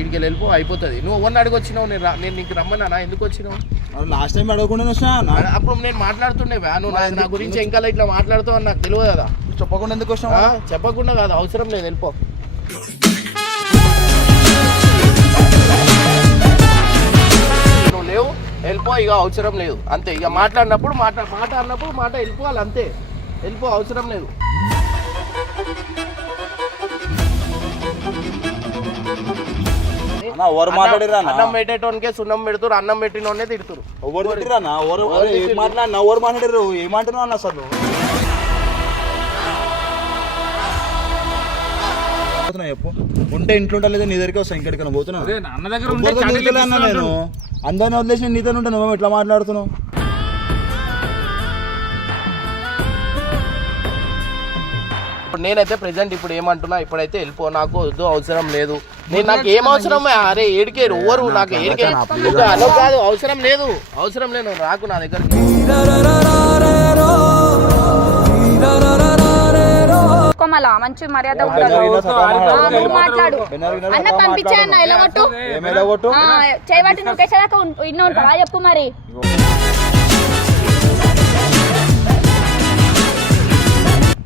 వీడికి వెళ్ళిపో అయిపోతుంది. నువ్వు ఎవరిని అడిగి వచ్చినావు నేను రా- నేను నీకు రమ్మన్నా ఎందుకు వచ్చినావు? లాస్ట్ టైం అడగకుండా వచ్చినా? నా- అప్పుడు నేను మాట్లాడుతుండే వా, నువ్వు నా- నా గురించి ఇంకా ఇట్లా మాట్లాడుతావు అని నాకు తెలియదు కదా. చెప్పకుండా ఎందుకు ఆ, వచ్చినావా చెప్పకుండా కాదు అవసరం లేదు వెళ్ళిపో. నువ్వు లేవు వెళ్ళిపో ఇక అవసరం లేదు. అంతే ఇక మాట్లాడినప్పుడు మాట మాట అన్నప్పుడు మాట వెళ్ళిపోవాలి అంతే. వెళ్ళిపో అవసరం లేదు. అన్న ఎవరు మాట్లాడిరా అన్న? పెట్టేటోనికే సున్నం పెడుతురు అన్నం పెట్టినోనే తిడుతురు ఎవరు తిట్టిరా అన్న? ఎవరు ఎవరు ఏం మాట్లాడినా ఎవరు మాట్లాడారు ఏమంటున్నావు అన్న అసలు? చెప్పు. ఉంటే ఇంట్లో ఉంటా లేదా నీ దగ్గరికి వస్తా ఇంకెక్కడికైనా పోతున్నా? అదే అన్న దగ్గర అన్న నేను? అందరిని వదిలేసి నీతో ఉంటా నువ్వు ఎట్లా మాట్లాడుతున్నావు? ఇప్పుడు నేనైతే ప్రెసెంట్ ఇప్పుడు ఏమంటున్నా ఇప్పుడైతే వెళ్ళిపో నాకు వద్దు అవసరం లేదు. నేను నాకు ఏం అవసరం? అరే ఏడికేరు ఎవరు? నాకు ఏడికే. అలా కాదు అవసరం లేదు. అవసరం లేదు రాకు నా దగ్గరికి. కోమలా మంచి మర్యాద మాట్లాడు. అన్న పంపించే అన్న మాట్లాడు. ఎలా కొట్టు ఏం ఎలా కొట్టు ఆ, చేయబట్టి నువ్వు కేసేదాకా ఇన్న ఉంటావా? చెప్పు మరి.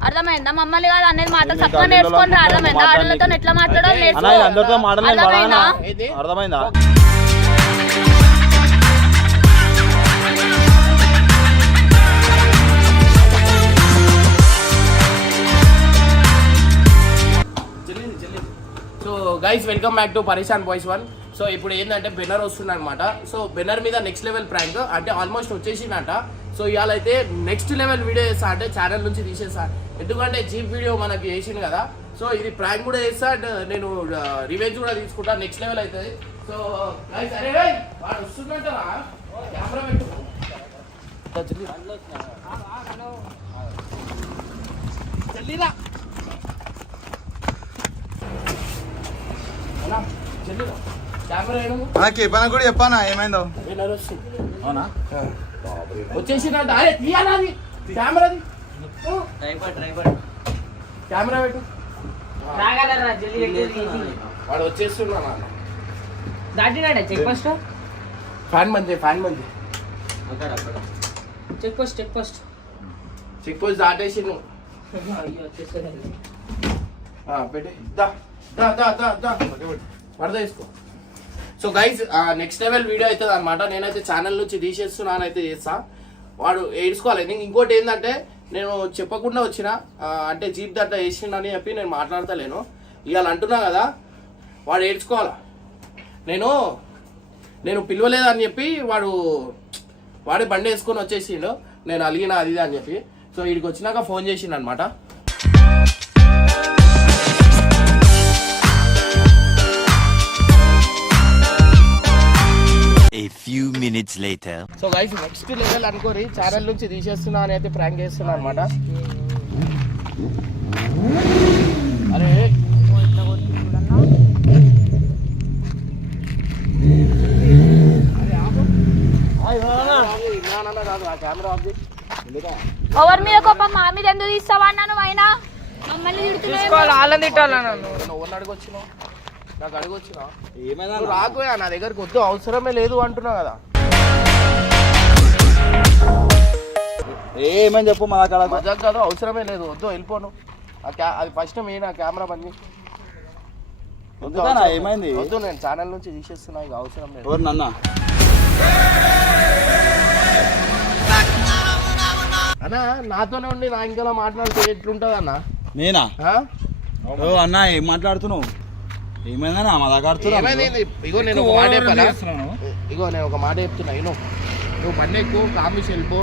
అర్థమైందా? మమ్మల్ని కాదు అనేది మాటలు చక్కగా నేర్చుకొని అర్థమైందా? ఆడలతో ఎట్లా మాట్లాడాలి అర్థమైందా? అర్థమైందా? So guys welcome back to Pareshan boys one so ఇప్పుడు ఏంటంటే బెన్నర్ వస్తుంది అనమాట సో బెన్నర్ మీద నెక్స్ట్ లెవెల్ ప్రాంక్ అంటే ఆల్మోస్ట్ వచ్చేసిందంట. సో ఇవాళ అయితే నెక్స్ట్ లెవెల్ వీడియో చేస్తా అంటే ఛానల్ నుంచి తీసేస్తా. ఎందుకంటే జీప్ వీడియో మనకి చేసింది కదా. సో ఇది ప్రాంక్ కూడా చేస్తా అండ్ నేను రివెంజ్ కూడా తీసుకుంటా. నెక్స్ట్ లెవెల్ అవుతుంది సో అరే రేయ్, వాడు వస్తుందంటారా? కెమెరా పెట్టు. చెల్లిరా. అలా చెల్లిరా. కెమెరా నాకు చెప్పాను కూడా చెప్పానా? ఏమైందో? అవునా? వచ్చేసినట్టు అరే తీయాలి కెమెరాది. కెమెరా పెట్టు. వాడు వచ్చేస్తున్నా దాటినాడా చెక్ పోస్ట్ ఫ్యాన్ మంది ఫ్యాన్ మంది check post check post check post దాటేసి నువ్వు ఆ, పెట్టే. దా దా దా దా. దా పడద వేసుకో so guys next level video అవుతుంది అనమాట నేనైతే ఛానల్ నుంచి తీసేస్తున్నాను అయితే చేస్తా. వాడు ఏడ్చుకోవాలి నేను ఇంకోటి ఏంటంటే నేను చెప్పకుండా వచ్చిన అంటే జీప్ దట్ట వేసిండని చెప్పి నేను మాట్లాడతలేను. ఇవాళ అంటున్నా కదా వాడు ఏడ్చుకోవాలా? నేను నేను పిలవలేదని చెప్పి వాడు వాడే బండి వేసుకొని వచ్చేసిండు. నేను అలిగిన అది అని చెప్పి. సో వీడికి వచ్చినాక ఫోన్ చేసిండు అనమాట A few minutes later. So guys next level అనుకోరి channel నుంచి తీసేస్తున్నా అని అయితే ప్రాంక్ చేస్తున్నా అనమాట అరే కెమెరా ఆఫ్ చేయి. ఎవరి మీద కోపం? మా మీద ఎందుకు తీస్తావా అన్న నువ్వు అయినా మమ్మల్ని తిడుతున్నావు వాళ్ళని తిట్టాలా నాకు అడగొచ్చినా? ఏమైందా నువ్వు రాకపోయా నా దగ్గరకు వద్దు అవసరమే లేదు అంటున్నా కదా. ఏమైంది చెప్పు మా కాడ? మజాక్ కాదు అవసరమే లేదు. వద్దు వెళ్ళిపోను ఆ క్యా అది ఫస్ట్ మీ నా కెమెరా అవసరం ఏమైంది. వద్దు నేను ఛానల్ నుంచి తీసేస్తున్నా ఇక అవసరం లేదు. ఎవరు నన్న? అన్న నాతోనే ఉండి నా ఇంకా మాట్లాడితే ఎట్లుంటది అన్న నేనా అన్న ఏం మాట్లాడుతున్నావు? ఏమైందన్నా మా దాకా ఏమైంది? ఆడుతున్నావు ఏంది? ఇగో నేను ఒక మాట చెప్పాలా ఇగో నేను ఒక మాట చెప్తున్నా ఇను నువ్వు బండి ఎక్కువ కామిష్ వెళ్ళిపో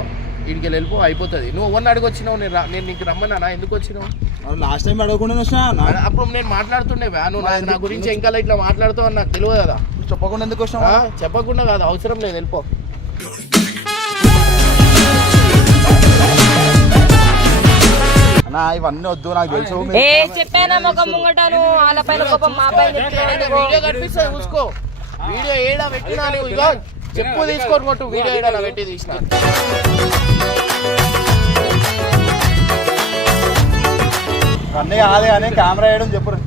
వీడికి వెళ్ళిపో అయిపోతుంది. నువ్వు ఎవరిని అడిగి వచ్చినావు? నేను నేను నీకు రమ్మన్నా? ఎందుకు వచ్చినావు? లాస్ట్ టైం అడగకుండా వచ్చినా? అప్పుడు నేను మాట్లాడుతుండే వా, నువ్వు నా- గురించి ఇంకా ఇట్లా మాట్లాడుతావు నాకు తెలియదు కదా. నువ్వు చెప్పకుండా ఎందుకు? వచ్చినావా? చెప్పకుండా కాదు అవసరం లేదు వెళ్ళిపో. అన్న ఇవన్నీ వద్దు నాకు తెలుసు. ఏ చెప్పానా ఒక ముంగటను వాళ్ళ పైన కోపం మా పైన? వీడియో కనిపిస్తుంది చూసుకో. వీడియో ఏడా పెట్టినా నువ్వు ఇగో చెప్పు కొట్టు వీడియో ఏడా పెట్టి తీసిన. అన్నీ కాదే కానీ కెమెరా వేయడం చెప్పరు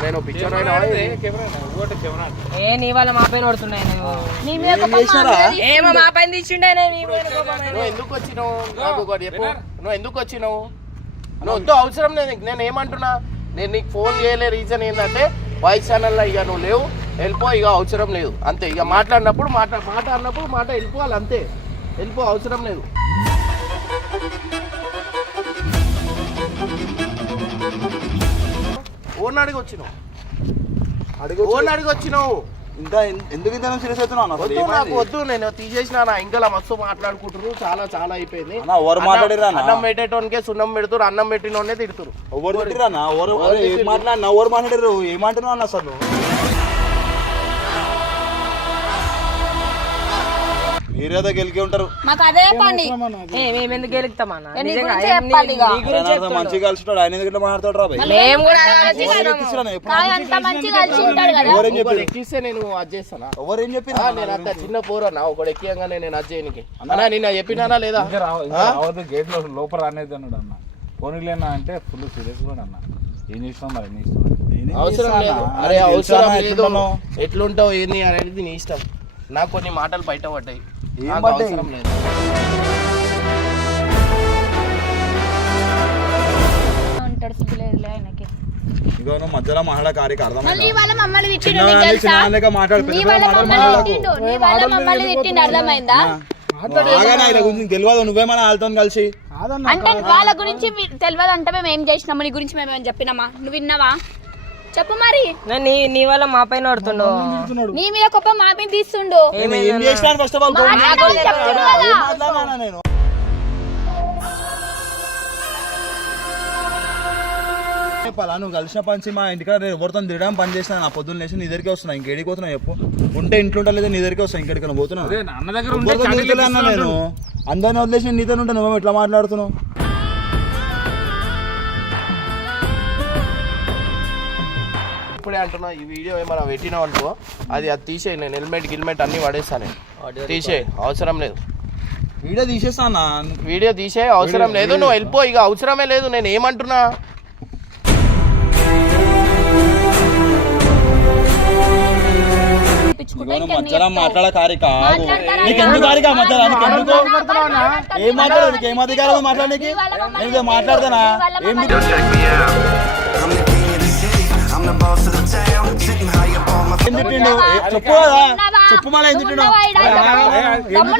నేను పిక్చర్ అయినా ఏ నీ? వల్ల మా పైన పడుతున్నాయి. నీ మీద మా. ఏమో పైన తీసిండే. నువ్వు ఎందుకు వచ్చినావు? నాకు ఒకటి చెప్పు. నువ్వు ఎందుకు వచ్చినావు? నువ్వు వద్దు అవసరం లేదు. నేను ఏమంటున్నా? నేను నీకు ఫోన్ చేయలే. రీజన్ ఏంటంటే వాయిస్ ఛానల్లో ఇక నువ్వు లేవు. వెళ్ళిపో ఇక అవసరం లేదు. అంతే. ఇక మాట్లాడినప్పుడు మాట మాట అన్నప్పుడు మాట వెళ్ళిపోవాలి. అంతే. వెళ్ళిపో అవసరం లేదు. ఓన్ అడిగి వచ్చినావు అడుగు ఓన్ అడిగి వచ్చినావు ఇంత ఎందుకు ఇంత సీరియస్ అవుతున్నావు? నాకు వద్దు నేను తీసేసిన ఇంకా మస్తు మాట్లాడుకుంటారు చాలా చాలా అయిపోయింది. అన్న, ఎవరు అన్నం- మాట్లాడిర్రు అన్న? పెట్టేటోనికే సున్నం పెడుతురు అన్నం పెట్టినోనే తిడుతురు ఎవరు అన్న? ఎవరు మాట్లాడినా? ఎవరు మాట్లాడారు ఏమంటున్నావు అన్న అసలు? మీరేదో గెలికి ఉంటారు. మాకు అదే పని. మేము ఎందుకు గెలుగుతామన్నా ఇక. నీ గురించి ఆయన మంచిగా కలిసినాడు. ఆయన ఎందుకు మాట్లాడతాడు రా భయ్? మేము కూడా ఎవరు ఎక్కించిర్రు అన్న? ఎప్పుడు కాదు అంత మంచిగా కలిసి ఉంటాడు కదా. ఎవరేం ఒకరు చెప్పారు ఎక్కిస్తే నేను అది చేస్తానా? ఎవరేం చెప్పారు? ఆ, నేను అంత చిన్న పోరన్నా ఒకడు ఎక్కియంగానే నేను అది చేయనికి. అన్నా. నేను చెప్పినానా లేదా? రావద్దు. గేట్లో లోపల రానేది అన్నాడు అన్న. పోనీలేనా అంటే ఫుల్ సీరియస్ కూడా అన్న. ఏం చేసినావు మరి? నీ ఇష్టం. అవసరం లేదు. అరే అవసరం లేదు. ఎట్లుంటావు ఏంది అనేది నీ ఇష్టం. నాకు కొన్ని మాటలు బయట పడ్డాయి. ఏం నాకు పడ్డాయి? అవసరం లేదు. ఉంటాడు సిగ్గులేదులే ఆయనకి. ఇగో నువ్వు మధ్యలో మాట్లాడ కార్యకి మళ్ళీ అర్థమైందా? వాళ్ళ మమ్మల్ని తిట్టిండు చిన్న నీకు వాళ్ళని తెలుసా? చిన్న వాళ్ళగా మాట్లాడు, పెద్ద నీ పెద్ద వాళ్ళ మాటలు మమ్మల్ని మాట్లాడకు. తిట్టిండు నీ వాళ్ళ మమ్మల్ని తిట్టిండు అర్థమైందా? బాగానే ఆయన గురించి తెలియదు వాళ్ళతో కలిసి. అంటే వాళ్ళ గురించి తెలియదు అంటే మేము ఏం చేసినాము? నీ గురించి మేము ఏమైనా చెప్పినామా? నువ్వు విన్నావా? చెప్పు మరి. నేను నీ నీ వల్ల మా పైన పడుతుండు నీ మీద కోపం మా మీద తీస్తుండు. ఫస్ట్ ఆఫ్ ఆల్ చెప్పాలా? నువ్వు కలిసిన పంచి మా ఇంటికాడ నేను ఎవరితో తిరగడం పని చేసిన నా పొద్దున్న లేచి నీ దగ్గరికి వస్తున్నా. ఇంకేడికి పోతున్నా చెప్పు. ఉంటే ఇంట్లో ఉంటలేదు నీ దగ్గరికి వస్తా ఇంకెడికి పోతున్నా? నేను? అందరిని వదిలేసి నీతో ఉంటా. నువ్వేమో ఇట్లా మాట్లాడుతున్నావు? ఇప్పుడే అంటున్నా ఈ వీడియో ఏమైనా పెట్టినావు అనుకో అది అది తీసేయి నేను హెల్మెట్ గిల్మెట్ అన్ని పడేస్తాను తీసేయి అవసరం లేదు. వీడియో తీసేస్తా అన్న. వీడియో తీసే అవసరం లేదు నువ్వు వెళ్ళిపో ఇక అవసరమే లేదు నేను ఏమంటున్నా? మధ్యలో? మాట్లాడ కారిక మధ్యలో? ఏం మాట్లాడదు? నీకు ఏం అధికారం మాట్లాడడానికి? నేను మాట్లాడతానా? ఏం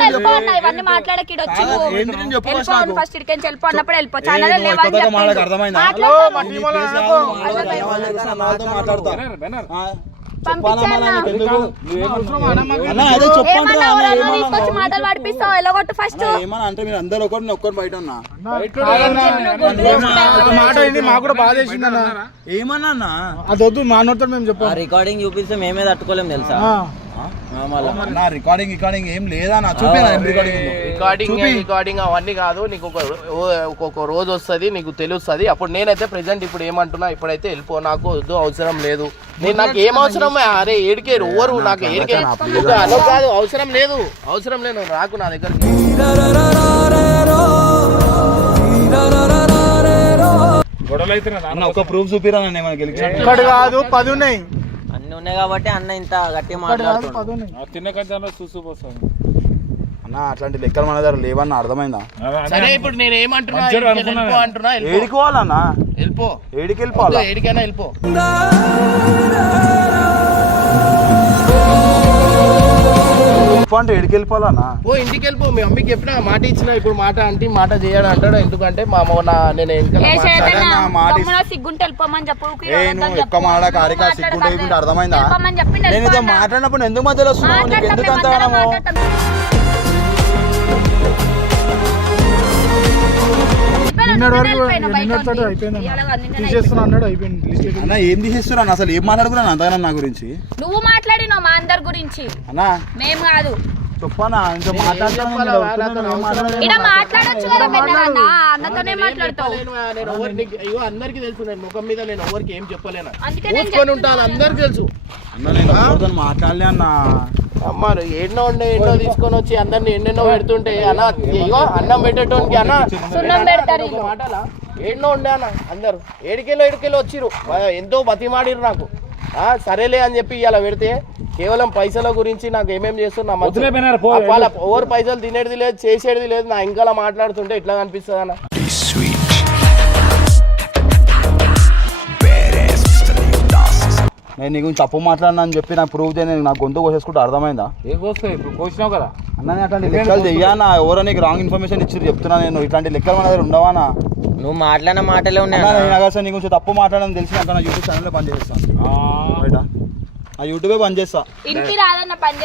వెళ్ళిపో అన్న, ఇవన్నీ మాట్లాడకి చెప్పు ఫస్ట్ ఇక్కడికి వెళ్ళిపో అన్నప్పుడు వెళ్ళిపో ఛానల్ లేవని. అర్థమైందా? తీసుకొచ్చి? మాటలు పడిపిస్తావు ఎలాగొట్టు ఫస్ట్. ఏమన్నా అంటే మీరు అందరు ఒకటి బయట ఉన్నా. మాట కూడా బాధ అన్న. ఏమన్నా అన్న? అది వద్దు మా నోటితో మేము చెప్పాం. రికార్డింగ్ చూపిస్తే మేమే తట్టుకోలేం తెలుసా. నా రికార్డింగ్ రికార్డింగ్ ఏం లేదా నా చూపినా రికార్డింగ్ రికార్డింగ్ రికార్డింగ్ అవన్నీ కాదు నీకు ఒక ఒక్కొక్క రోజు వస్తుంది నీకు తెలుస్తుంది. అప్పుడు నేనైతే ప్రెసెంట్ ఇప్పుడు ఏమంటున్నా ఇప్పుడైతే వెళ్ళిపో నాకు వద్దు అవసరం లేదు. నేను నాకు ఏం అవసరం అరే ఏడికే ఎవరు నాకు ఏడికే? కాదు అవసరం లేదు. అవసరం లేదు రాకు నా దగ్గరికి. గొడవలు అయితే ఒక ప్రూఫ్ చూపిరా నన్ను ఏమైనా గెలిచి ఇక్కడ కాదు పది ఉన్నాయి. ఉన్నాయి కాబట్టి అన్న ఇంత గట్టిగా కాదు మాట్లాడుతున్నాడు తిన్న పోస్తాను అన్న అట్లాంటి లెక్కలు మన దగ్గర లేవన్న అర్థమైందా? సరే ఇప్పుడు నేను ఏమంటున్నా? వెళ్ళిపో అంటున్నా? వెళ్ళిపో. ఏడికి పోవాలన్నా వెళ్ళిపో. ఏడికి వెళ్ళిపోవాలా ఏడికైనా వెళ్ళిపో. చెప్పు అంటే ఏడికి వెళ్ళిపోవాలన్నా పో ఇంటికి వెళ్ళిపో మీ అమ్మకి చెప్పిన మాట ఇచ్చిన ఇప్పుడు మాట అంటే మాట చేయడం అంటాడు ఎందుకంటే మా మొన్న నేను వెనకాల ఏ. చేతనా? మాట గమ్మున సిగ్గుంటే వెళ్ళిపోమని చెప్పు ఊరికే ఏ వద్దని నువ్వు చెప్పు. ఎక్కువ మాట్లాడ కారిక సిగ్గుంటే అర్థమైందా వెళ్ళిపోమని చెప్పి నేను ఇదో. మాట్లాడినప్పుడు ఎందుకు మధ్యలో వస్తున్నావు నీకు మాట్లాడతాం, ఎందుకు అంత మేమందరం గనము? మాట్లాడతాం. నిన్నటి వరకు వెళ్ళిపోయినా బయట నిన్నటితో ఉంది. అయిపోయింది ఇవాళ అన్న. కాదు, నిన్ననే తీసేస్తున్నా అన్నాడు అయిపోయింది లిస్ట్ అయిపోయింది. అన్న ఏం తీసేస్తున్నా అసలు ఏం మాట్లాడుకున్నాను అంతగానం నా గురించి? నువ్వు మాట్లాడినావు మా అందరి గురించి. అన్నా. మేము కాదు. చెప్పనా? మాట్లాడుతున్నాను మాట్లాడొచ్చు కదా అన్నతోనే మాట్లాడతావు. అయ్యో అందరికి తెలుసు నేను ముఖం మీద నేను ఎవరికి ఏం చెప్పలేను. అందుకే ఉంటాను అందరికి తెలుసు. అన్న నేను ఎవరితో మాట్లాడలే అన్న. అమ్మ ఎన్నో ఉండే ఎన్నో తీసుకొని వచ్చి అందరిని ఎన్నెన్నో పెడుతుంటే అన్న అయ్యో అన్నం పెట్టేటోనికి అన్న. సున్నం పెడతారు మాటలా? ఏడనో ఉండే అన్న అందరు. ఏడికెళ్ళో ఏడికెళ్ళో వచ్చిర్రు. ఆ, ఎంతో బతిమాడిరు నాకు. ఆ, సరేలే అని చెప్పి ఇలా పెడితే కేవలం పైసల గురించి నాకు ఏమేం చేస్తున్నా వాళ్ళ ఓవర్ పైసలు తినేది లేదు చేసేది లేదు నా ఇంకా మాట్లాడుతుంటే ఇట్లా కనిపిస్తుంది అన్న నేను నీ గురించి తప్పు మాట్లాడినా అని చెప్పి నాకు ప్రూవ్ చేయని నాకు గొంతు కోసేసుకుంటే అర్థమైందా? ఏం కోస్తాయి ఇప్పుడు కోసినావు కదా. అన్న నేను అట్లాంటి లెక్కలు చెయ్యానా? ఎవరో నీకు రాంగ్ ఇన్ఫర్మేషన్ ఇచ్చారు చెప్తున్నా నేను. ఇట్లాంటి లెక్కలు మన దగ్గర ఉండవానా నువ్వు మాట్లాడిన మాటలే ఉన్నాయి. నేను అసలు నీ గురించి తప్పు మాట్లాడని తెలిసి నా యూట్యూబ్ ఛానల్లో పని చేస్తాను బయట. ఆ యూట్యూబే పని చేస్తా ఇంటి రాదన్న పని.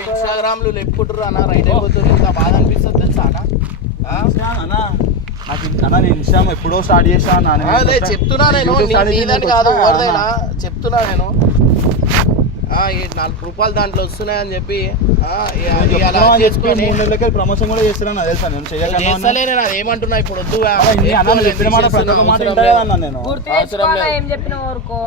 ఇన్స్టాగ్రామ్లో లేపుకుంటారు అన్న. రైట్ అయిపోతుంది బాధ అనిపిస్తుంది తెలుసా అన్న, నాకు అన్న నేను ఇన్స్టాగ్రామ్ ఎప్పుడో స్టార్ట్ చేసా చెప్తున్నా నేను. కాదు. చెప్తున్నా నేను. నాలుగు రూపాయలు దాంట్లో వస్తున్నాయని చెప్పి ప్రమోషన్ కూడా చేస్తున్నా తెలుసా నేను. చేస్తలే నేను అది ఏమంటున్నా ఇప్పుడు వద్దు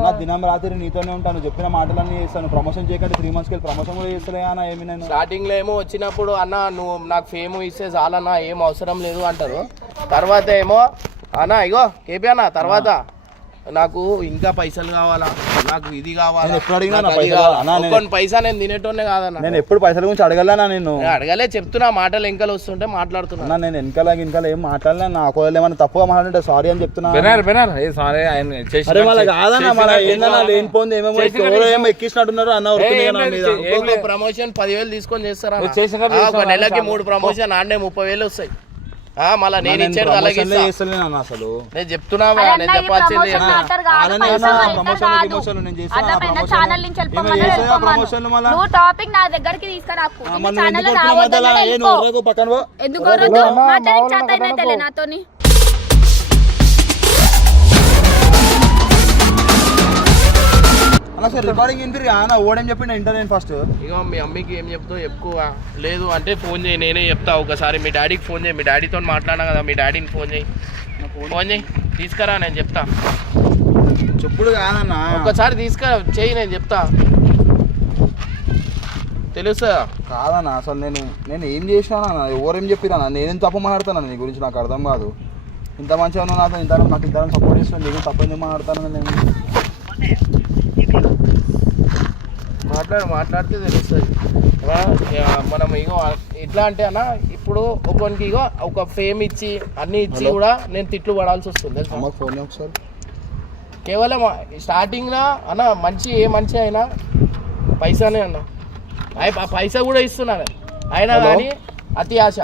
నా దినం రాత్రి నీతోనే ఉంటాను చెప్పిన మాటలన్నీ చేస్తాను. ప్రమోషన్ చేయకంటే త్రీ మంత్స్కి ప్రమోషన్ కూడా చేస్తలే అన్న ఏమి నేను? స్టార్టింగ్లో ఏమో వచ్చినప్పుడు అన్న నువ్వు నాకు ఫేమ్ ఇస్తే చాలన్నా ఏం అవసరం లేదు అంటారు. తర్వాత ఏమో అన్న ఇగో కేపీ అన్న తర్వాత నాకు ఇంకా పైసలు కావాలా? నాకు ఇది కావాలా? ఎప్పుడు అడిగినా నా పైసలు కావాలా. అన్నా నేను- ఒక్కొని పైసా నేను తినేటోనే కాదన్న. నేను ఎప్పుడు పైసల గురించి అడగలేనా నేను నేను అడగలే చెప్తున్నా మాటలు ఎంకలు వస్తుంటే మాట్లాడుతున్నా. అన్న నేను వెనకాల వెనకాల ఏం మాట్లాడలే నా ఒకవేళ ఏమైనా తప్పుగా మాట్లాడితే సారీ అని చెప్తున్నా. బెనర్ బెనర్. ఏ సారీ ఆయన అరే కాదన్న మన ఏందన్నా లేనిపోయింది ఏమేమో ఎవరో ఏమో ఎక్కించినట్టున్నారు అన్న ఉరుకుతున్నాయి నా మీద. ఒక్కొక్క ప్రమోషన్ పదివేలు తీసుకొని చేస్తారా నువ్వు చేసిన కాబట్టి ఒక చేస్తావా? నెలకి మూడు ప్రమోషన్ ఆడే ముప్పై వేలు వస్తాయి. మళ్ళా నేను ఇచ్చేది అలాగే అసలు. నేను చెప్తున్నా అరే నేను చెప్పాల్సింది చెప్తున్నా. matter కాదు, అలానే పైసలు అన్న, matter అన్న సార్ రికార్డింగ్ ఇంటిరి అన్న ఓడేం చెప్పి నేను ఇంటర్ నేను ఫస్ట్ ఇగో మీ అమ్మకి ఏం చెప్తావు ఎక్కువ లేదు అంటే ఫోన్ చేయి నేనే చెప్తా ఒకసారి. మీ డాడీకి ఫోన్ చేయి మీ డాడీతో మాట్లాడినా కదా మీ డాడీని ఫోన్ చేయి. ఫోన్ చేయి తీసుకురా నేను చెప్తా. చెప్పుడు కాదన్న. ఒక్కసారి తీసుకురా చెయ్యి నేను చెప్తా. తెలుసా కాదన్న అసలు నేను నేను ఏం చేసినా ఎవరేం చెప్పినా నేనేం తప్పు మాట్లాడతాను నీ గురించి నాకు అర్థం కాదు. ఇంత మంచిగా ఉన్నావు నాతో ఇంత నాకు ఇంత సపోర్ట్ చేస్తున్నా నీకు తప్పు ఎందుకు మాట్లాడతాను నేను? మాట్లాడు మాట్లాడితే తెలుస్తుంది. మనం ఇగో ఎట్లా అంటే అన్న ఇప్పుడు ఒకరికి ఇగో ఒక ఫేమ్ ఇచ్చి అన్ని ఇచ్చి కూడా నేను తిట్లు పడాల్సి వస్తుంది ఫోన్ ఒకసారి. కేవలం స్టార్టింగ్లో అన్న మంచి ఏ మంచి అయినా పైసానే అన్న. పైసా కూడా ఇస్తున్నాను అయినా హలో? కానీ అతి ఆశ.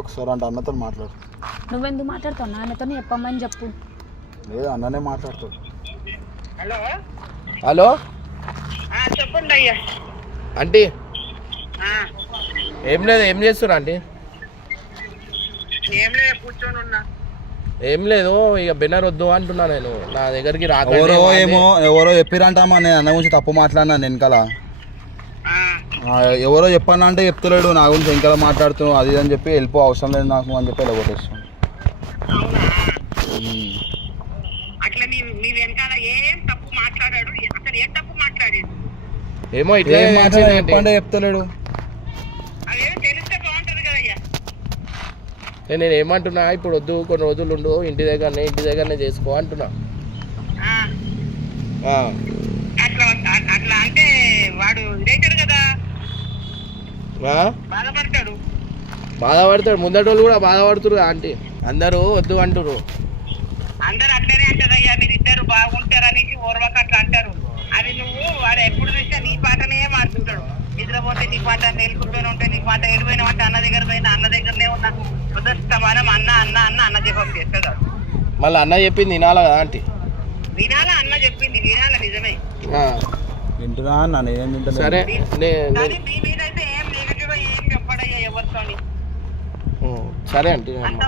ఒకసారి అంటే అన్నతో మాట్లాడు. నువ్వెందుకు మాట్లాడుతావు నాన్నతో చెప్పమని చెప్పు. లేదు అన్ననే మాట్లాడతాడు. హలో? చెప్పండి అయ్యా. ఆంటీ. ఏం లేదు ఏం చేస్తున్నా ఆంటీ? ఏం లేదు కూర్చొని ఉన్నా. ఏం లేదు ఇక బెనర్ వద్దు అంటున్నా నేను. నా దగ్గరికి రాకండి ఎవరో ఏమో ఎవరో చెప్పిరంటామా నేను అన్న గురించి తప్పు మాట్లాడినా వెనకాల. ఆ, ఎవరో చెప్పన్నా అంటే చెప్తలేడు నా గురించి వెనకాల మాట్లాడుతున్నావు అది అని చెప్పి వెళ్ళిపో అవసరం లేదు నాకు అని చెప్పి వెళ్ళగొట్టేస్తాను అట్లా నీ నీ వెనకాల ఏం తప్పు మాట్లాడాడు అసలు ఏం తప్పు మాట్లాడాడు? ఏమో ఇట్లా చెప్పంటే చెప్తలేడు. నేను నేను ఏమంటున్నా ఇప్పుడు వద్దు కొన్ని రోజులు ఉండు ఇంటి దగ్గరనే ఇంటి దగ్గరనే చేసుకో అంటున్నా. అట్లా అంటే వాడు కదా. ఆ? బాధపడతాడు. బాధపడతాడు. ముందటోళ్ళు కూడా బాధపడుతురు ఆంటీ. అందరూ వద్దు అంటురు అందరు అట్లనే అంటారయ్యా మీరు ఇద్దరు బాగుంటారనేసి ఓర్వక అట్లా అంటారు అది నువ్వు వాడు ఎప్పుడు చూసినా నీ పాటనే మాడుతుంటాడు నిద్రపోతే నీ పాట నేర్చుకుంటూనే ఉంటే నీ పాట ఎడిపోయిన అంటే పోయినా అన్న దగ్గరనే ఉన్నా ఉదస్తమానం అన్న అన్న అన్న అన్న జపం చేస్తాడు మళ్ళీ అన్న చెప్పింది వినాలా కదా ఆంటీ? వినాల అన్న చెప్పింది వినాల నిజమే. వింటున్నా అన్న నేనేం వింటలేదు. సరే మీ మీద అయితే ఏం నెగిటివ్ ఏం చెప్పడయ్యా ఎవరితోని. సరే ఆంటీ అంత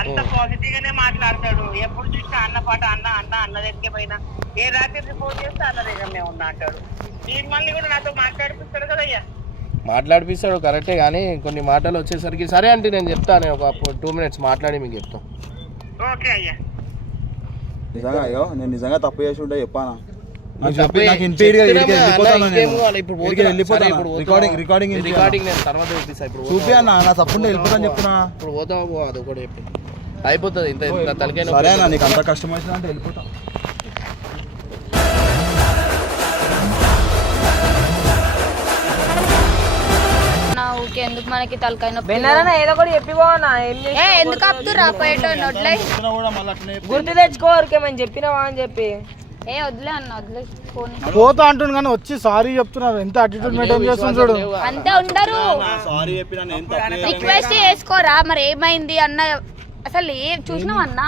అంత పాజిటివ్ గానే మాట్లాడతాడు. ఎప్పుడు చూసినా అన్న పాట అన్న అన్న అన్న దగ్గరికి పోయినా. ఏ రాత్రి ఫోన్ చేస్తే అన్న దగ్గరనే ఉన్నా అంటాడు. మళ్ళీ కూడా నాతో మాట్లాడిపిస్తాడు కదయ్యా. మాట్లాడిపిస్తాడు కరెక్టే కానీ కొన్ని మాటలు వచ్చేసరికి సరే అంటే నేను చెప్తాను ఒక టూ మినిట్స్ మాట్లాడి మీకు చెప్తాను ఓకే అయ్యా. నిజంగా అయ్యో నేను నిజంగా తప్పు చేసి ఉంటే చెప్పానా? వెళ్ళిపోతాను. వెళ్ళిపోతాను. చూపి. అన్న నా తప్పుంటే వెళ్ళిపోతాను చెప్తున్నా. ఇప్పుడు పోతావా పో, అది కూడా అయిపోతుంది ఇంత. సరే నీకు అంత కష్టం వచ్చినా అంటే ఎందుకు మనకి తలకాయ నొప్పి? బెన్నరన్న ఏదో కూడా చెప్పిపోవన్నా ఏం ఎందుకు ఆపుతురా పోయేటో నొట్లే. కూడా మళ్ళీ అట్లనే గుర్తు తెచ్చుకోరికేమని చెప్పినావా అని చెప్పి. ఏ వదిలే అన్న వదిలే ఫోన్. పోతా అంటుంది కానీ వచ్చి సారీ చెప్తున్నారు. ఎంత అటిట్యూడ్ మెయింటైన్ చేస్తుంది చూడు. అంతే ఉండరు. సారీ చెప్పినా నేను తప్పు చేయలేదు. రిక్వెస్ట్ చేసుకోరా? మరి ఏమైంది అన్న? అసలు ఏ చూసినావు అన్న?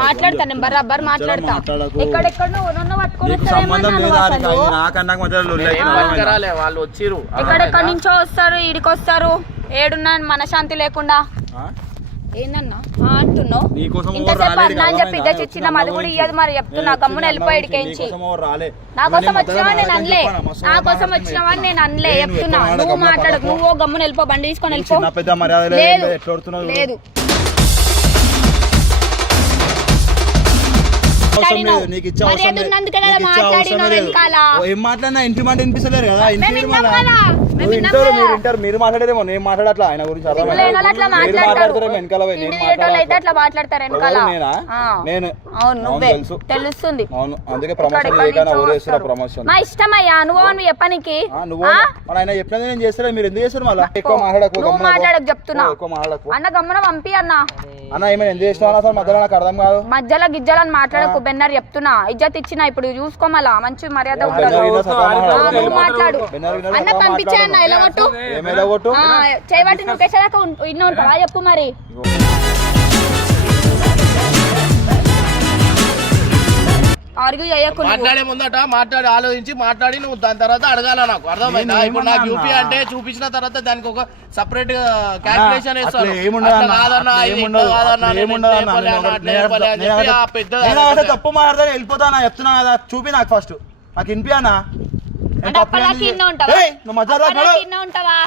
మాట్లాడతా నేను బరాబర్ మాట్లాడతా. ఎక్కడెక్కడో వాళ్ళు వచ్చిర్రు. ఎక్కడెక్కడి నుంచో వస్తారు ఈడికి వస్తారు. ఏడున్నా మనశాంతి లేకుండా. ఆ? ఏందన్నా? అంటున్నావు? ఇంతసేపు అన్నా అని చెప్పి ఇదే నేను చిచ్చిన అది కూడా ఇయ్యదు మరి చెప్తున్నా. నేను గమ్మున వచ్చిన వెళ్ళిపోయి అన్న ఇడికేంచి నీకోసం ఎవరు రాలే. నా నేను కోసం మొదలు వచ్చినావని నేను అనలే. నా కోసం వచ్చినావని నేను. అనలే నేను చెప్తున్నా. నువ్వు మాట్లాడకు. నువ్వు గమ్మున వెళ్ళిపో. బండి తీసుకొని వెళ్ళిపో లేదు, మాట్లాడినావు. మర్యాద. ఉన్నందుకే కదా మాట్లాడినావు. వెనకాల. ఏం మాట్లాడినా ఇంటి మాట వినిపిస్తలేరు కదా నువ్వు. మీరు మీరు మాట్లాడేదేమో నేను మాట్లాడట్లా ఆయన గురించి మీరు మాట్లాడతారేమో వెనకాల నేను నేనా? అవును అవును, నువ్వే. తెలుసు. తెలుస్తుంది. అవును అందుకే ప్రమోషన్ ఎక్కడెక్కడి లేకనా నుంచో ఊరేస్తున్నా వస్తారు. ప్రమోషన్. మా ఇష్టం అయ్యా నువ్వు నువ్వు చెప్పనికి. ఆ, నువ్వు మన ఆయన చెప్పినది నేను చేస్తారా మీరు ఎందుకు చేస్తారు మళ్ళీ? ఎక్కువ మాట్లాడకు నువ్వు గమ్మున పో. మాట్లాడకు చెప్తున్నా. ఓ, ఎక్కువ మాట్లాడకు. అన్న గమ్మున పంపి అన్న. అన్న ఏమైనా ఎందుకు చేసినావు అసలు మధ్యలో నాకు అర్థం కాదు. మధ్యలో గిజ్జలని మాట్లాడకు బెన్నర్ చెప్తున్నా. ఇజ్జత్ ఇచ్చిన ఇప్పుడు చూసుకోమలా మంచి మర్యాద మాట్లాడు. గిన్నర్ అన్న సగం పంపించే అన్న మాట్లాడు. ఎలగొట్టు ఏం ఎలగొట్టు? ఆ, చేయబట్టి నువ్వు కేసేదాకా ఇన్ని ఉంటావా. చెప్పు మరి. ఆర్గ్యూ. మాట్లాడే ముందట మాట్లాడి ఆలోచించి మాట్లాడి నువ్వు దాని తర్వాత అడగాల నాకు? అర్థమైందా? ఇప్పుడు నాకు యూపీ అంటే చూపించిన తర్వాత దానికి ఒక సపరేట్ క్యాల్కులేషన్ వేస్తాను పెద్ద తప్పు మాట్లాడితే వెళ్ళిపోతానా చెప్తున్నా కదా చూపి నాకు ఫస్ట్ నాకు వినిపియానా నువ్వు మధ్యలో ఉంటావా?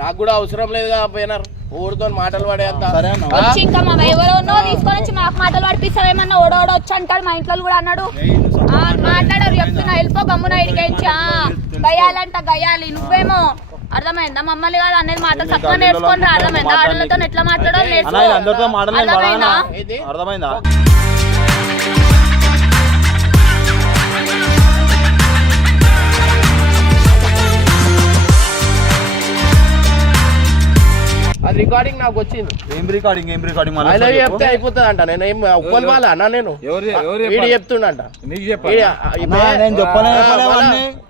నాకు కూడా అవసరం లేదు కదా పోయినారు. ఊరితో మాటలు? వచ్చి ఇంకా మా ఎవరెవరినో తీసుకొని వచ్చి మాకు మాటలు పడిపిస్తావేమన్నా ఓడోడ వచ్చి అంటాడు మా ఇంట్లో కూడా అన్నాడు. మాట్లాడారు చెప్తున్నా వెళ్ళిపో గమ్మున ఇడికేంచి గయ్యాలంట గయ్యాలి. నువ్వేమో అర్థమైందా? మమ్మల్ని కాదు అనేది మాటలు చక్కగా నేర్చుకొని అర్థమైందా ఆడలతో ఎట్లా మాట్లాడాలో నేర్చుకో. అర్థమైందా? రికార్డింగ్ నాకు వచ్చింది. ఏం రికార్డింగ్ ఏం రికార్డింగ్ ఒకసారి చెప్తే. అయిపోతుంది అంట నేను ఏం ఉప్పల్ వాళ్ళ అన్న నేను. ఎవరు- ఎవరు వీడి? చెప్తుండంట.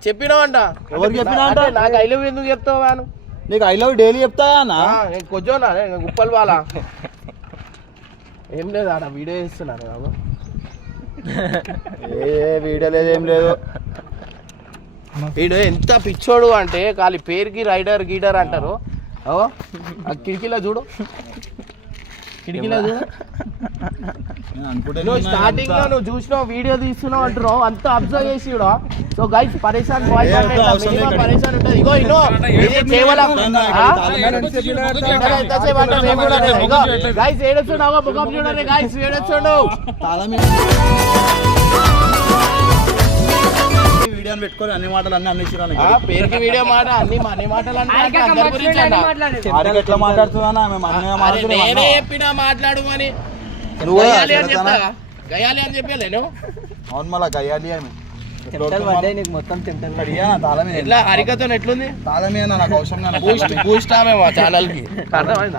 చెప్పినావంట. నాకు ఐ లవ్ ఎందుకు చెప్తావు వాను నీకు ఐ లవ్ డైలీ చెప్తా అన్న? కొంచెం ఉప్పల్ వాళ్ళ ఏం లేదు ఆడ వీడియో చేస్తున్నాను బాబు ఏ వీడియో లేదు ఏం లేదు. వీడు ఎంత పిచ్చోడు అంటే కాలి పేరుకి రైడర్ గీడర్ అంటారు. ఓ ఆ కిటికీలో చూడు కిటికీలో నువ్వు స్టార్టింగ్లో నువ్వు చూసినావు వీడియో తీస్తున్నావు అంటున్నావు అంత అబ్జర్వ్ చేసి సో గైస్ పరేషాన్ బాయ్. పరేషాన్ ఉంటుంది ఇగో ఇది కేవలం గైస్ ఏడొచ్చుండు ముఖం చూడండి గైస్ ఏడొచ్చుండు తాళం వీడియోని పెట్టుకొని అన్ని మాటలు అన్ని అన్ని ఆ, పేరుకి వీడియో మాట అన్ని అన్ని మాటలు అంటే అందరి గురించి అంట. ఆడికి ఎట్లా మాట్లాడుతున్నా మేము అరే నేనే. చెప్పినా మాట్లాడు అని నువ్వు గయాలి అని చెప్తానా? చెప్తా గయాలి అని చెప్పలేను అవును మళ్ళా గయ్యాలి అని. ఎట్లా? హరికతో ఎట్లుంది? తాళమే అన్న నాకు అవసరం లేదు. బూస్ట్ బూస్ట్ ఆమె మా ఛానల్కి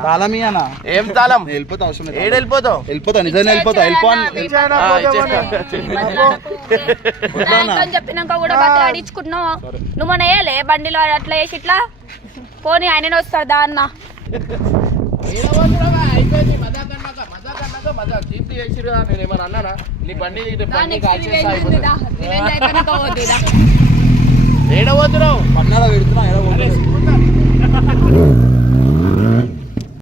తాళమే అన్న. ఏం తాళం? నేను వెళ్ళిపోతా అవసరం లేదు. ఏడు వెళ్ళిపోతావు? వెళ్ళిపోతా నిజంగా చెప్పినాక కూడా అడిచుకుంటున్నావు నువ్వు మొన్న వేయలే బండిలో అట్లా వేసి ఇట్లా? పోనీ ఆయన వస్తాడు దా అన్న ఏడవద్దురా, అయిపోయింది మజాక్ అన్నాక జీప్ చేసిరు నేను ఏమన్నా అన్నానా నీ బండి బండి కాల్ చేస్తా అయిపోతుంది. ఏడవద్దురావు పన్నారా పెడుతున్నా ఏడో అరే,